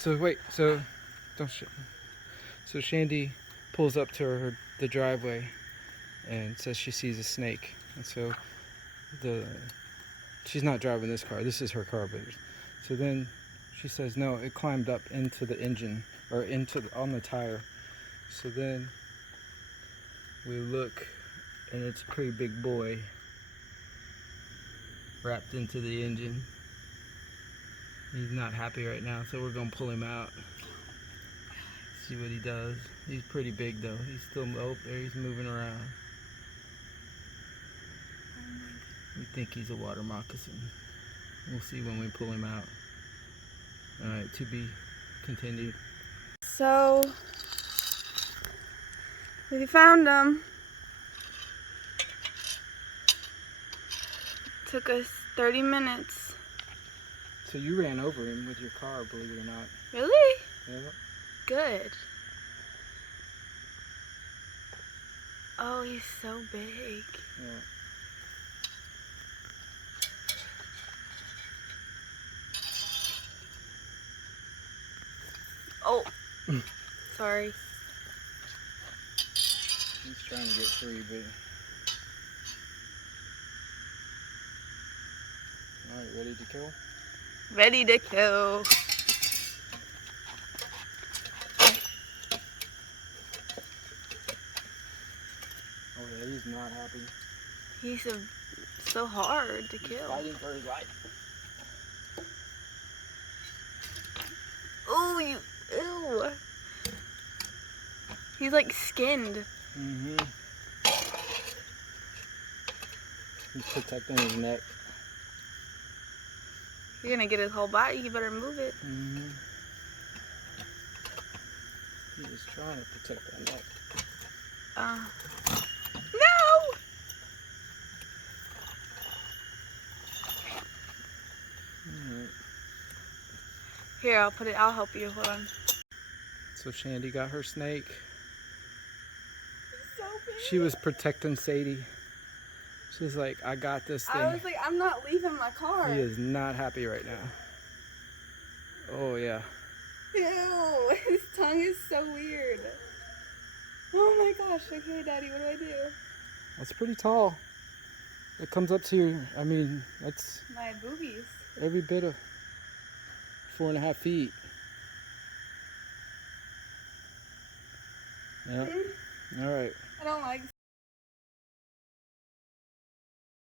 So wait, so don't. So Shandy pulls up to the driveway and says she sees a snake, and so she's not driving this car. This is her car, but so then she says no, it climbed up into the engine or on the tire. So then we look, and it's a pretty big boy wrapped into the engine. He's not happy right now, so we're gonna pull him out. See what he does. He's pretty big though. He's still, oh, there he's moving around. We think he's a water moccasin. We'll see when we pull him out. Alright, to be continued. So, we found him. Took us 30 minutes. So you ran over him with your car, believe it or not. Really? Yeah. Good. Oh, he's so big. Yeah. Oh, sorry. He's trying to get free, but... Alright, ready to kill? Ready to kill. Oh yeah, he's not happy. He's so hard to kill. Fighting for his life. Oh, ew. He's like skinned. Mm-hmm. He's protecting his neck. You're gonna get his whole body, you better move it. Mm-hmm. He's trying to protect that neck. No! Alright. Here, I'll help you, hold on. So Shandy got her snake. So big. She was protecting Sadie. She's like, I got this thing. I was like, I'm not leaving my car. He is not happy right now. Oh yeah. Ew, his tongue is so weird. Oh my gosh, okay Daddy, what do I do? That's pretty tall. It comes up to your, I mean, that's My boobies. every bit of 4.5 feet. Yeah. All right. I don't like